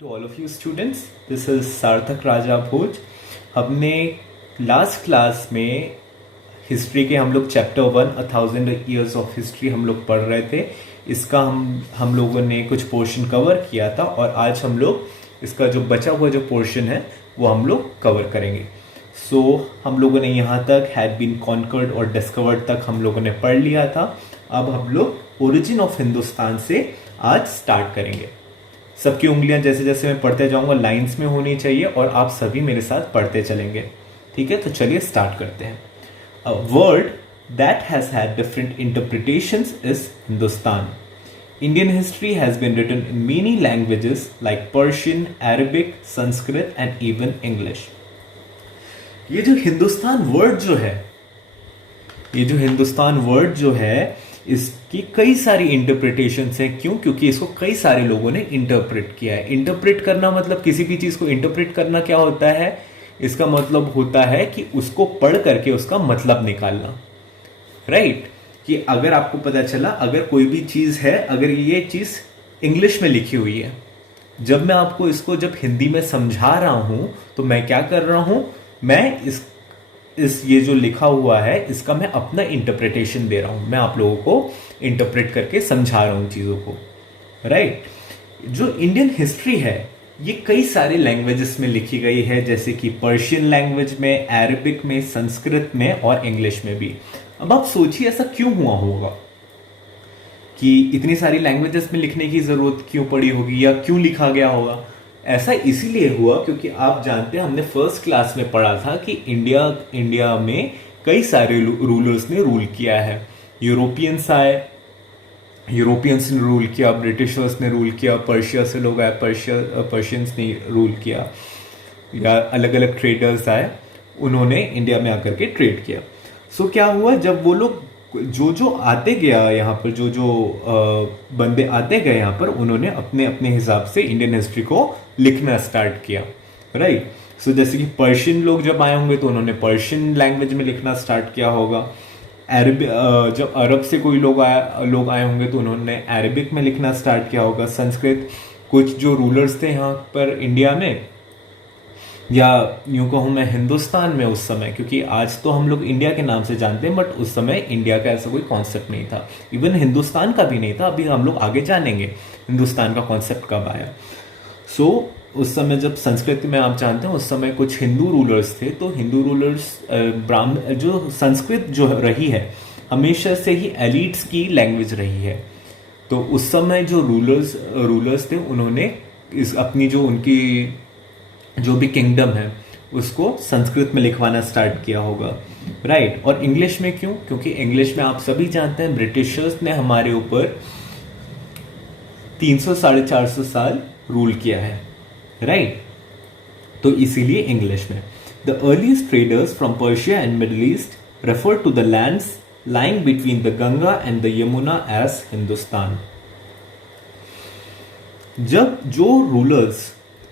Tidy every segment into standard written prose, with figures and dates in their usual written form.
to all of you students. This is सार्थक राजा भोज. हमने last class में हिस्ट्री के हम लोग चैप्टर 1 1000 ईयर्स ऑफ हिस्ट्री हम लोग पढ़ रहे थे. इसका हम लोगों ने कुछ पोर्शन कवर किया था और आज हम लोग इसका जो बचा हुआ जो पोर्शन है वो हम लोग कवर करेंगे. सो हम लोगों ने यहाँ तक हैड बीन कॉन्कर्ड और डिस्कवर्ड तक हम लोगों ने पढ़ लिया था. अब हम लोग ओरिजिन ऑफ हिंदुस्तान से आज स्टार्ट करेंगे. सबकी उंगलियां जैसे जैसे मैं पढ़ते जाऊंगा लाइंस में होनी चाहिए और आप सभी मेरे साथ पढ़ते चलेंगे. ठीक है, तो चलिए स्टार्ट करते हैं. A word that has had different interpretations is Hindustan. Indian history has been written in many languages like Persian, Arabic, Sanskrit and even English. ये जो हिंदुस्तान वर्ड जो है इसकी कई सारी इंटरप्रिटेशंस हैं. क्यों? क्योंकि इसको कई सारे लोगों ने इंटरप्रेट किया है. इंटरप्रेट करना मतलब किसी भी चीज को इंटरप्रेट करना क्या होता है? इसका मतलब होता है कि उसको पढ़ करके उसका मतलब निकालना. राइट? कि अगर आपको पता चला अगर कोई भी चीज है, अगर ये चीज इंग्लिश में लिखी हुई है, जब मैं आपको इसको जब हिंदी में समझा रहा हूं तो मैं क्या कर रहा हूं? मैं इस ये जो लिखा हुआ है इसका मैं अपना इंटरप्रिटेशन दे रहा हूं. मैं आप लोगों को इंटरप्रेट करके समझा रहा हूं चीजों को. राइट? जो इंडियन हिस्ट्री है ये कई सारे लैंग्वेजेस में लिखी गई है, जैसे कि पर्शियन लैंग्वेज में, अरेबिक में, संस्कृत में और इंग्लिश में भी. अब आप सोचिए ऐसा क्यों हुआ होगा कि इतनी सारी लैंग्वेजेस में लिखने की जरूरत क्यों पड़ी होगी या क्यों लिखा गया होगा? ऐसा इसीलिए हुआ क्योंकि आप जानते हैं हमने फर्स्ट क्लास में पढ़ा था कि इंडिया में कई सारे रूलर्स ने रूल किया है. यूरोपियंस आए, यूरोपियंस ने रूल किया, ब्रिटिशर्स ने रूल किया, पर्शिया से लोग आए, पर्शियंस ने रूल किया, या अलग अलग ट्रेडर्स आए, उन्होंने इंडिया में आकर के ट्रेड किया. सो क्या हुआ, जब वो लोग जो आते गया यहाँ पर, जो बंदे आते गए यहाँ पर, उन्होंने अपने अपने हिसाब से इंडियन हिस्ट्री को लिखना स्टार्ट किया. राइट? सो जैसे कि पर्शियन लोग जब आए होंगे तो उन्होंने पर्शियन लैंग्वेज में लिखना स्टार्ट किया होगा. जब अरब से कोई लोग आए होंगे तो उन्होंने अरबिक में लिखना स्टार्ट किया होगा. संस्कृत, कुछ जो रूलर्स थे यहाँ पर इंडिया में, या यूं कहूं मैं हिंदुस्तान में उस समय, क्योंकि आज तो हम लोग इंडिया के नाम से जानते हैं बट उस समय इंडिया का ऐसा कोई कॉन्सेप्ट नहीं था. इवन हिंदुस्तान का भी नहीं था. अभी हम लोग आगे जानेंगे हिंदुस्तान का कॉन्सेप्ट कब आया. सो उस समय जब संस्कृत में आप जानते हैं उस समय कुछ हिंदू रूलर्स थे, तो हिंदू रूलर्स ब्राह्मण, जो संस्कृत जो रही है हमेशा से ही एलिट्स की लैंग्वेज रही है. तो उस समय जो रूलर्स थे उन्होंने अपनी जो उनकी जो भी किंगडम है उसको संस्कृत में लिखवाना स्टार्ट किया होगा. राइट? और इंग्लिश में क्यों? क्योंकि इंग्लिश में आप सभी जानते हैं ब्रिटिशर्स ने हमारे ऊपर 300-450 साल रूल किया है. राइट? तो इसीलिए इंग्लिश में. The earliest traders from Persia and middle east refer to the lands lying between the Ganga and the Yamuna as Hindustan. जब जो रूलर्स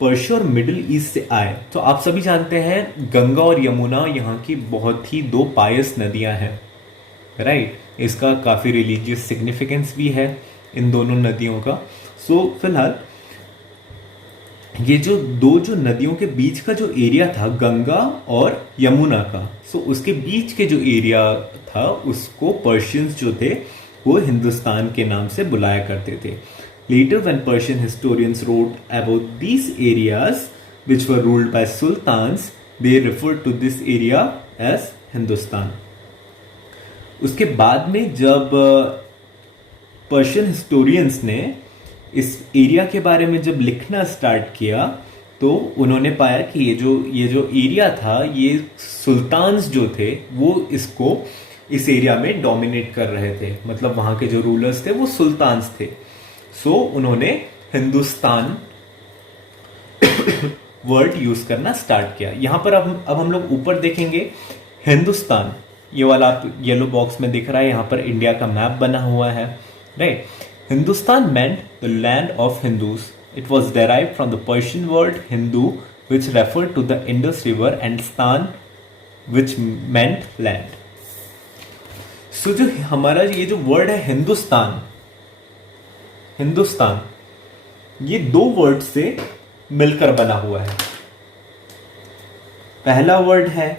पर्शिया और मिडिल ईस्ट से आए तो आप सभी जानते हैं गंगा और यमुना यहाँ की बहुत ही दो पायस नदियां हैं. राइट? इसका काफी रिलीजियस सिग्निफिकेंस भी है इन दोनों नदियों का. सो फिलहाल ये जो नदियों के बीच का जो एरिया था गंगा और यमुना का, सो उसके बीच के जो एरिया था उसको पर्शियंस जो थे वो हिंदुस्तान के नाम से बुलाया करते थे. Later, when Persian historians wrote about these areas which were ruled by sultans, they referred to this area as Hindustan. उसके बाद में जब पर्शियन हिस्टोरियंस ने इस एरिया के बारे में जब लिखना स्टार्ट किया तो उन्होंने पाया कि ये जो एरिया था, ये सुल्तान्स जो थे वो इस एरिया में डोमिनेट कर रहे थे. मतलब वहां के जो रूलर्स थे वो सुल्तान्स थे. सो उन्होंने हिंदुस्तान वर्ड यूज करना स्टार्ट किया. यहां पर अब हम लोग ऊपर देखेंगे हिंदुस्तान, ये वाला येलो बॉक्स में दिख रहा है, यहां पर इंडिया का मैप बना हुआ है. Right? Hindustan meant the land of Hindus. It was derived from the Persian word Hindu, which referred to the Indus River, and Stan, which meant land. So जो हमारा ये जो वर्ड है हिंदुस्तान, ये दो वर्ड से मिलकर बना हुआ है। पहला वर्ड है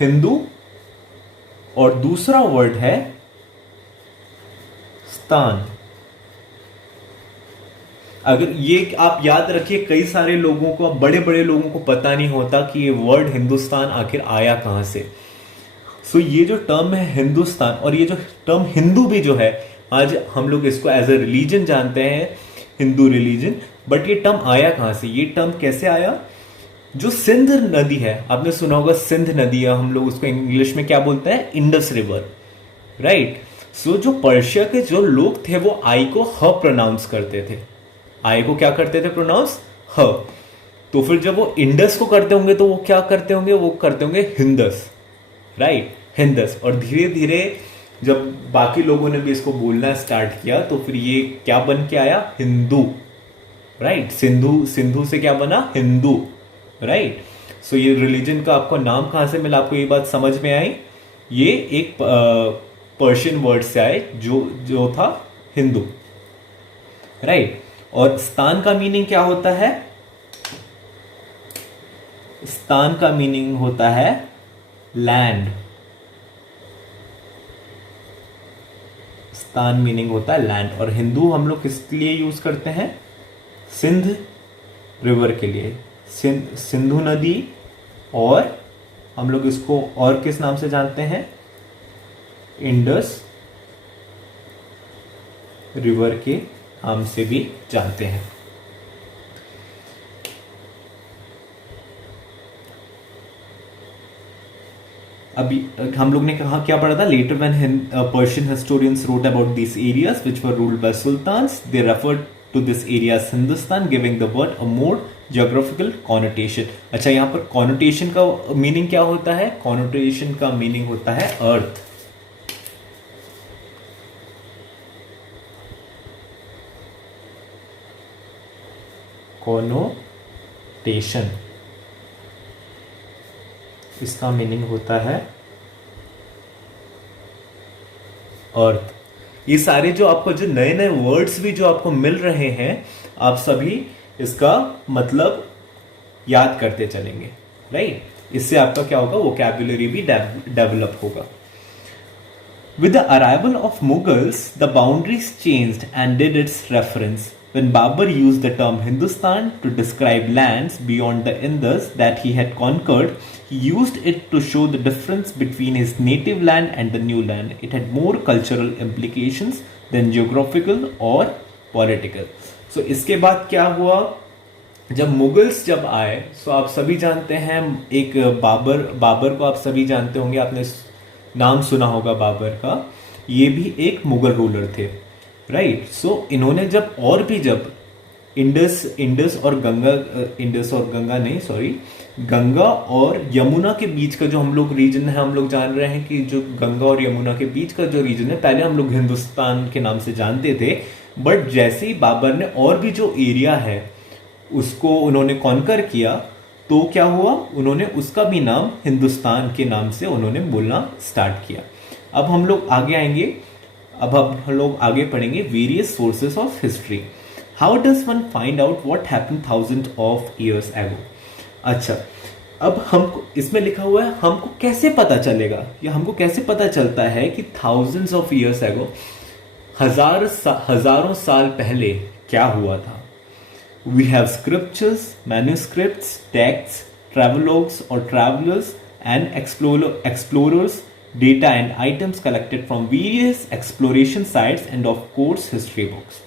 हिंदू और दूसरा वर्ड है स्थान। अगर ये आप याद रखिए, कई सारे लोगों को, बड़े बड़े लोगों को पता नहीं होता कि ये वर्ड हिंदुस्तान आखिर आया कहां से। सो ये जो टर्म है हिंदुस्तान, और ये जो टर्म हिंदू भी जो है, आज हम लोग इसको एज अ रिलीजन जानते हैं, हिंदू रिलीजन, बट ये टर्म आया कहां से, ये टर्म कैसे आया? जो सिंध नदी है, आपने सुना होगा सिंध नदी है, हम लोग उसको इंग्लिश में क्या बोलते हैं? Indus river, right. सो जो पर्शिया के जो लोग थे वो आई को ह प्रोनाउंस करते थे, आई को क्या करते थे प्रोनाउंस? ह। तो फिर जब वो इंडस को करते होंगे तो वो क्या करते होंगे? वो करते होंगे हिंदस, राइट, हिंदस। और धीरे धीरे जब बाकी लोगों ने भी इसको बोलना स्टार्ट किया तो फिर ये क्या बन के आया? हिंदू, राइट। सिंधु, सिंधु से क्या बना? हिंदू, राइट। सो ये रिलीजन का आपको नाम कहां से मिला? आपको ये बात समझ में आई? ये एक पर्शियन वर्ड से आए जो जो था हिंदू, राइट। और स्थान का मीनिंग क्या होता है? स्थान का मीनिंग होता है लैंड। स्थान मीनिंग होता है लैंड। और हिंदू हम लोग किस लिए यूज करते हैं? सिंध रिवर के लिए, सिंधु नदी। और हम लोग इसको और किस नाम से जानते हैं? इंडस रिवर के नाम से भी जानते हैं। अभी हम लोग ने कहा क्या पढ़ा था? Later when Persian historians wrote about this areas which were ruled by sultans, they referred to this area as Hindustan, giving the word a more geographical connotation. अच्छा, यहां पर कॉनोटेशन का मीनिंग क्या होता है? कॉनोटेशन का मीनिंग होता है अर्थ। कॉनोटेशन, इसका मीनिंग होता है अर्थ। ये सारे जो आपको जो नए नए वर्ड्स भी जो आपको मिल रहे हैं, आप सभी इसका मतलब याद करते चलेंगे, राइट। इससे आपका क्या होगा? वोकैबुलरी भी डेवलप होगा। With the arrival of Mughals, the boundaries changed and did its reference. When Babur used the term Hindustan to describe lands beyond the Indus that he had conquered, he used it to show the difference between his native land and the new land. It had more cultural implications than geographical or political. So इसके बाद क्या हुआ? जब Mughals जब आए, तो आप सभी जानते हैं एक बाबर को आप सभी जानते होंगे, आपने नाम सुना होगा बाबर का। ये भी एक मुगल रूलर थे, राइट। सो इन्होंने जब और भी जब इंडस और गंगा नहीं, सॉरी, गंगा और यमुना के बीच का जो हम लोग रीजन है, हम लोग जान रहे हैं कि जो गंगा और यमुना के बीच का जो रीजन है, पहले हम लोग हिंदुस्तान के नाम से जानते थे, बट जैसे ही बाबर ने और भी जो एरिया है उसको उन्होंने कॉन्कर किया, तो क्या हुआ? उन्होंने उसका भी नाम हिंदुस्तान के नाम से उन्होंने बोलना स्टार्ट किया। अब हम लोग आगे आएंगे, अब हम लोग आगे पढ़ेंगे various sources of history. How does one find out what happened thousand of years ago? अच्छा, अब हमको इसमें लिखा हुआ है हमको कैसे पता चलेगा, या हमको कैसे पता चलता है कि थाउजेंड्स ऑफ ईयर्स एगो, हजारों साल पहले क्या हुआ था? We have scriptures, manuscripts, texts, travelogues or travelers and explorers, data and items collected from various exploration sites and of course history books.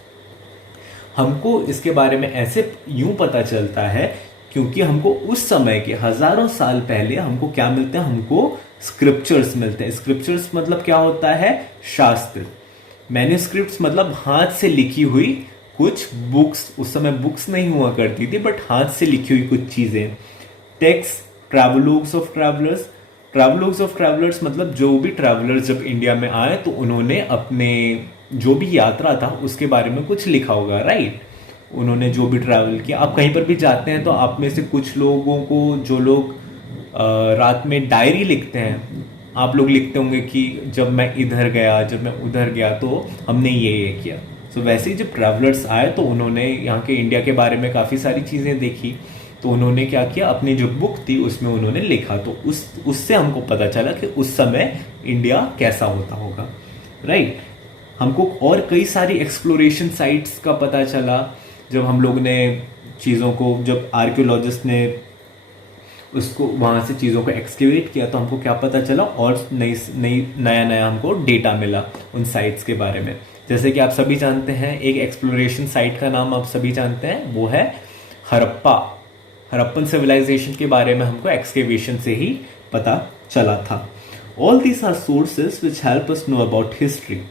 हमको इसके बारे में ऐसे यूं पता चलता है क्योंकि हमको उस समय के हजारों साल पहले हमको क्या मिलते हैं? हमको स्क्रिप्चर्स मिलते हैं। स्क्रिप्चर्स मतलब क्या होता है? शास्त्र। मैन्युस्क्रिप्ट्स मतलब हाथ से लिखी हुई कुछ बुक्स, उस समय बुक्स नहीं हुआ करती थी, बट हाथ से लिखी हुई कुछ चीजें। Text, travelogues of travellers. Travelogues of travellers मतलब जो भी ट्रैवलर्स जब इंडिया में आए तो उन्होंने अपने जो भी यात्रा था उसके बारे में कुछ लिखा होगा, राइट। उन्होंने जो भी ट्रैवल किया। आप कहीं पर भी जाते हैं तो आप में से कुछ लोगों को, जो लोग रात में डायरी लिखते हैं, आप लोग लिखते होंगे कि जब मैं इधर गया, जब मैं उधर गया तो हमने ये किया। सो वैसे ही जब ट्रैवलर्स आए तो उन्होंने यहाँ के इंडिया के बारे में काफ़ी सारी चीज़ें देखी, तो उन्होंने क्या किया, अपनी जो बुक थी उसमें उन्होंने लिखा, तो उससे हमको पता चला कि उस समय इंडिया कैसा होता होगा, राइट। हमको और कई सारी एक्सप्लोरेशन साइट्स का पता चला जब हम लोग ने चीज़ों को, जब आर्कियोलॉजिस्ट ने उसको वहाँ से चीज़ों को एक्सकेवेट किया, तो हमको क्या पता चला, और नया नया हमको डेटा मिला उन साइट्स के बारे में। जैसे कि आप सभी जानते हैं, एक एक्सप्लोरेशन साइट का नाम आप सभी जानते हैं, वो है हड़प्पा। हड़प्पन सिविलाइजेशन के बारे में हमको एक्सकेवेशन से ही पता चला था। All these are sources which help us know about history.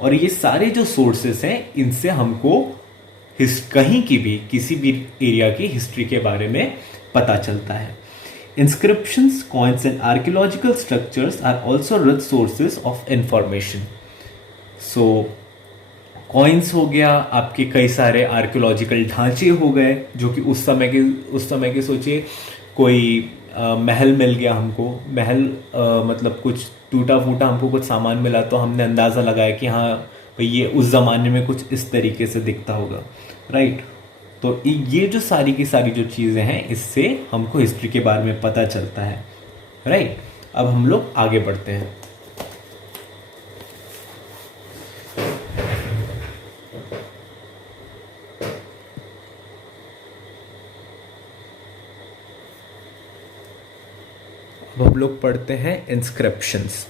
और ये सारे जो सोर्सेस हैं, इनसे हमको कहीं की भी, किसी भी एरिया की हिस्ट्री के बारे में पता चलता है। Inscriptions, coins and archaeological structures are also rich sources of information. So, coins हो गया, आपके कई सारे आर्कियोलॉजिकल ढांचे हो गए जो कि उस समय के सोचिए कोई महल मिल गया हमको, महल मतलब कुछ टूटा फूटा हमको कुछ सामान मिला, तो हमने अंदाज़ा लगाया कि हाँ भाई ये उस ज़माने में कुछ इस तरीके से दिखता होगा, राइट। तो ये जो सारी की सारी जो चीज़ें हैं, इससे हमको हिस्ट्री के बारे में पता चलता है, राइट। अब हम लोग आगे बढ़ते हैं। अब हम लोग पढ़ते हैं inscriptions.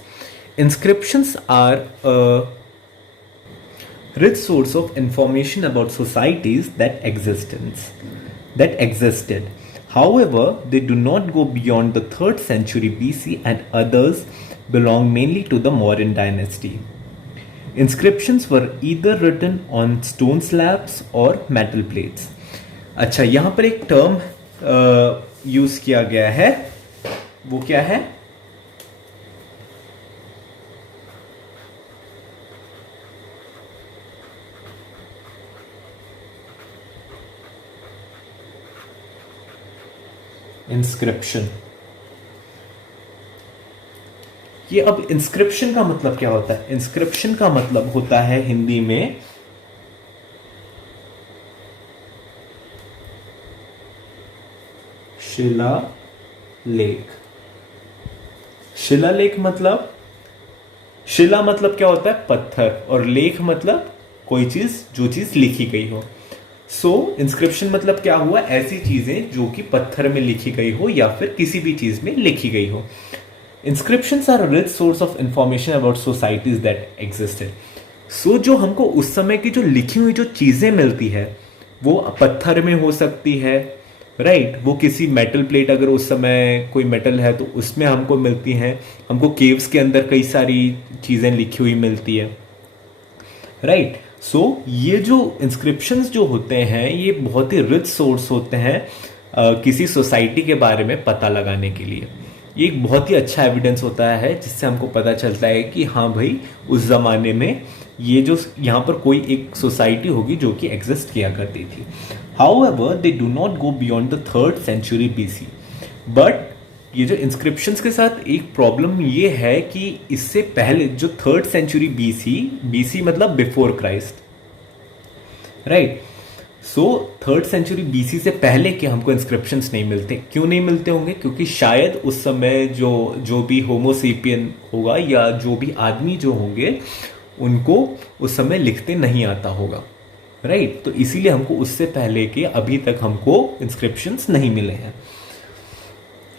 Inscriptions are rich source of information about societies that existed. However, they do not go beyond the 3rd century BC and others belong mainly to the Mauryan dynasty. Inscriptions were either written on stone slabs or metal plates. अच्छा, यहाँ पर एक term use किया गया है, वो क्या है? इंस्क्रिप्शन। ये अब इंस्क्रिप्शन का मतलब क्या होता है? इंस्क्रिप्शन का मतलब होता है हिंदी में शिलालेख। शिलालेख मतलब, शिला मतलब क्या होता है? पत्थर, और लेख मतलब कोई चीज, जो चीज लिखी गई हो। सो इंस्क्रिप्शन मतलब क्या हुआ? ऐसी चीजें जो कि पत्थर में लिखी गई हो या फिर किसी भी चीज में लिखी गई हो। Inscriptions are rich source of information about societies that existed. So जो हमको उस समय की जो लिखी हुई जो चीजें मिलती है, वो पत्थर में हो सकती है, राइट। वो किसी मेटल प्लेट, अगर उस समय कोई मेटल है तो उसमें हमको मिलती हैं। हमको केव्स के अंदर कई सारी चीजें लिखी हुई मिलती है, राइट। सो ये जो इंस्क्रिप्शंस जो होते हैं, ये बहुत ही रिच सोर्स होते हैं किसी सोसाइटी के बारे में पता लगाने के लिए। ये एक बहुत ही अच्छा एविडेंस होता है जिससे हमको पता चलता है कि हाँ भाई, उस जमाने में ये जो यहाँ पर कोई एक सोसाइटी होगी जो कि एग्जिस्ट किया करती थी। However they do not go beyond the 3rd century BC। But ये जो इंस्क्रिप्शंस के साथ एक प्रॉब्लम ये है कि इससे पहले जो 3rd century BC मतलब बिफोर क्राइस्ट, राइट। सो 3rd century BC से पहले के हमको इंस्क्रिप्शंस नहीं मिलते। क्यों नहीं मिलते होंगे? क्योंकि शायद उस समय जो भी होमोसेपियन होगा या जो भी आदमी जो होंगे, उनको उस समय लिखते नहीं आता होगा, राइट। तो इसीलिए हमको उससे पहले के अभी तक हमको इंस्क्रिप्शंस नहीं मिले हैं।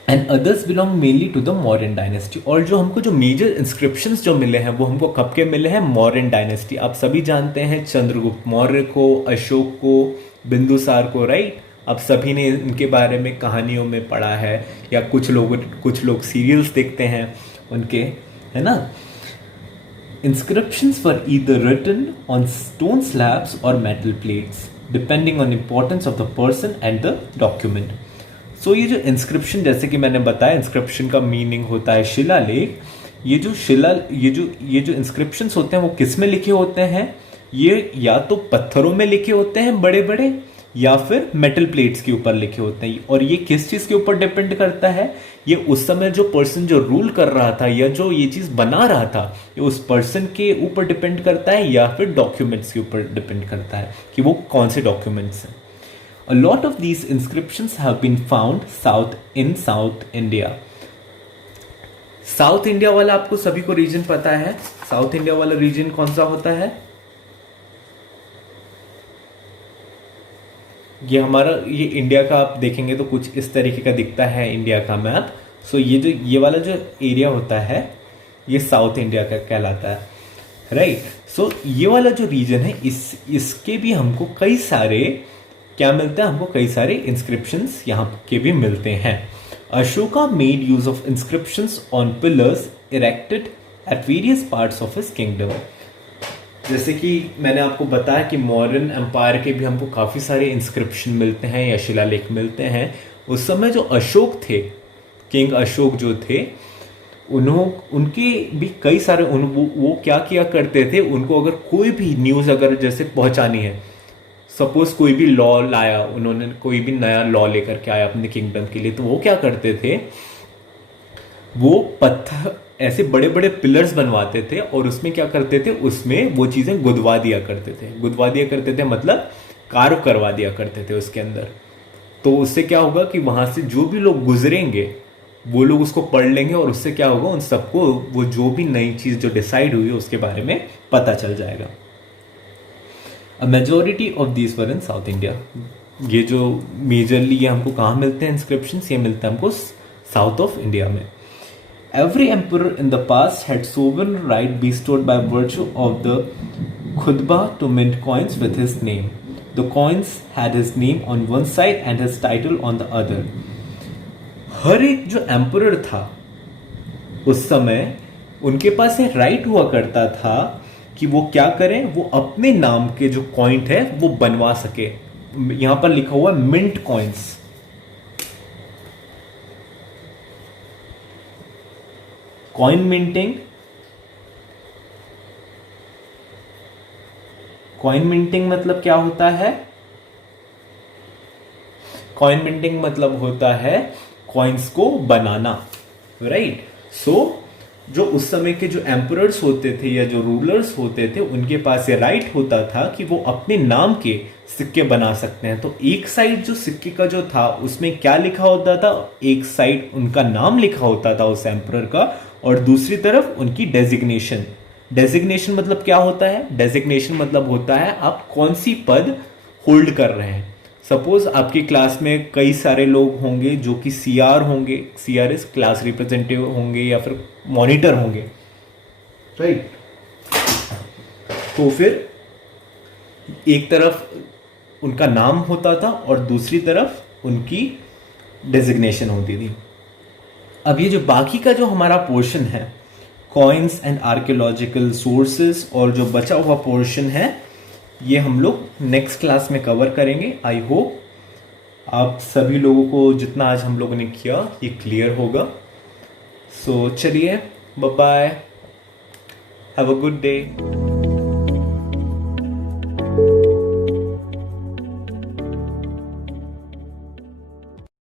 And others belong mainly to the Mauryan dynasty. और जो हमको जो मेजर इंस्क्रिप्शंस जो मिले हैं, वो हमको कब के मिले हैं? मौर्यन डायनेस्टी। आप सभी जानते हैं चंद्रगुप्त मौर्य को, अशोक को, बिंदुसार को, राइट। आप सभी ने इनके बारे में कहानियों में पढ़ा है, या कुछ लोग सीरियल्स देखते हैं उनके, है ना। Inscriptions were either written on stone slabs or metal plates, depending on importance of the person and the document. So ये जो inscription, जैसे कि मैंने बताया, inscription का meaning होता है शिलालेख। ये जो inscriptions होते हैं, वो किस में लिखे होते हैं? ये या तो पत्थरों में लिखे होते हैं बड़े बड़े, या फिर मेटल प्लेट्स के ऊपर लिखे होते हैं। और ये किस चीज के ऊपर डिपेंड करता है, ये उस समय जो पर्सन जो रूल कर रहा था या जो ये चीज बना रहा था, ये उस पर्सन के ऊपर डिपेंड करता है या फिर डॉक्यूमेंट्स के ऊपर डिपेंड करता है कि वो कौन से डॉक्यूमेंट्स हैं। A lot of these inscriptions have been found in South India. South India वाला आपको सभी को रीजन पता है। साउथ इंडिया वाला रीजन कौन सा होता है? ये हमारा, ये इंडिया का आप देखेंगे तो कुछ इस तरीके का दिखता है इंडिया का मैप। सो ये वाला जो एरिया होता है ये साउथ इंडिया का कहलाता है, राइट। सो ये वाला जो रीजन है इसके भी हमको कई सारे क्या मिलता है, हमको कई सारे इंस्क्रिप्शंस यहाँ के भी मिलते हैं। Ashoka made use of inscriptions on pillars erected at various parts of his kingdom. जैसे कि मैंने आपको बताया कि मौर्यन एम्पायर के भी हमको काफ़ी सारे इंस्क्रिप्शन मिलते हैं या शिलालेख मिलते हैं। उस समय जो अशोक थे, किंग अशोक जो थे, उनके भी कई सारे वो क्या किया करते थे, उनको अगर कोई भी न्यूज़ अगर जैसे पहुंचानी है, सपोज कोई भी लॉ लाया, उन्होंने कोई भी नया लॉ लेकर के आया अपने किंगडम के लिए, तो वो क्या करते थे, वो पत्थर ऐसे बड़े बड़े पिलर्स बनवाते थे और उसमें क्या करते थे, उसमें वो चीजें गुदवा दिया करते थे। गुदवा दिया करते थे मतलब कार्व करवा दिया करते थे उसके अंदर। तो उससे क्या होगा कि वहां से जो भी लोग गुजरेंगे वो लोग उसको पढ़ लेंगे और उससे क्या होगा, उन सबको वो जो भी नई चीज जो डिसाइड हुई है उसके बारे में पता चल जाएगा। A majority of these were in south India. ये जो मेजरली ये हमको कहाँ मिलते हैं इंस्क्रिप्शंस, ये मिलता है हमको साउथ ऑफ इंडिया में। Every emperor in the past had sovereign right bestowed by virtue of the khutbah to mint coins with his name. The coins had his name on one side and his title on the other. हर एक जो emperor था उस समय उनके पास ये right हुआ करता था कि वो क्या करें, वो अपने नाम के जो कॉइन है वो बनवा सके। यहां पर लिखा हुआ mint coins. Coin minting, coin minting मतलब क्या होता है? कॉइन मिंटिंग मतलब होता है कॉइन्स को बनाना, राइट। सो जो उस समय के जो एम्परर्स होते थे या जो रूलर्स होते थे उनके पास ये राइट होता था कि वो अपने नाम के सिक्के बना सकते हैं। तो एक साइड जो सिक्के का जो था उसमें क्या लिखा होता था, एक साइड उनका नाम लिखा होता था उस एम्परर का और दूसरी तरफ उनकी डेजिग्नेशन। डेजिग्नेशन मतलब क्या होता है? डेजिग्नेशन मतलब होता है आप कौन सी पद होल्ड कर रहे हैं। सपोज आपकी क्लास में कई सारे लोग होंगे जो कि सीआर होंगे, सीआर इज क्लास रिप्रेजेंटेटिव होंगे या फिर मॉनिटर होंगे, राइट। तो फिर एक तरफ उनका नाम होता था और दूसरी तरफ उनकी डेजिग्नेशन होती थी। अब ये जो बाकी का जो हमारा पोर्शन है, कॉइन्स एंड आर्कियोलॉजिकल सोर्सेस, और जो बचा हुआ पोर्शन है ये हम लोग नेक्स्ट क्लास में कवर करेंगे। आई होप आप सभी लोगों को जितना आज हम लोगों ने किया ये क्लियर होगा। सो चलिए, bye bye, have a good day.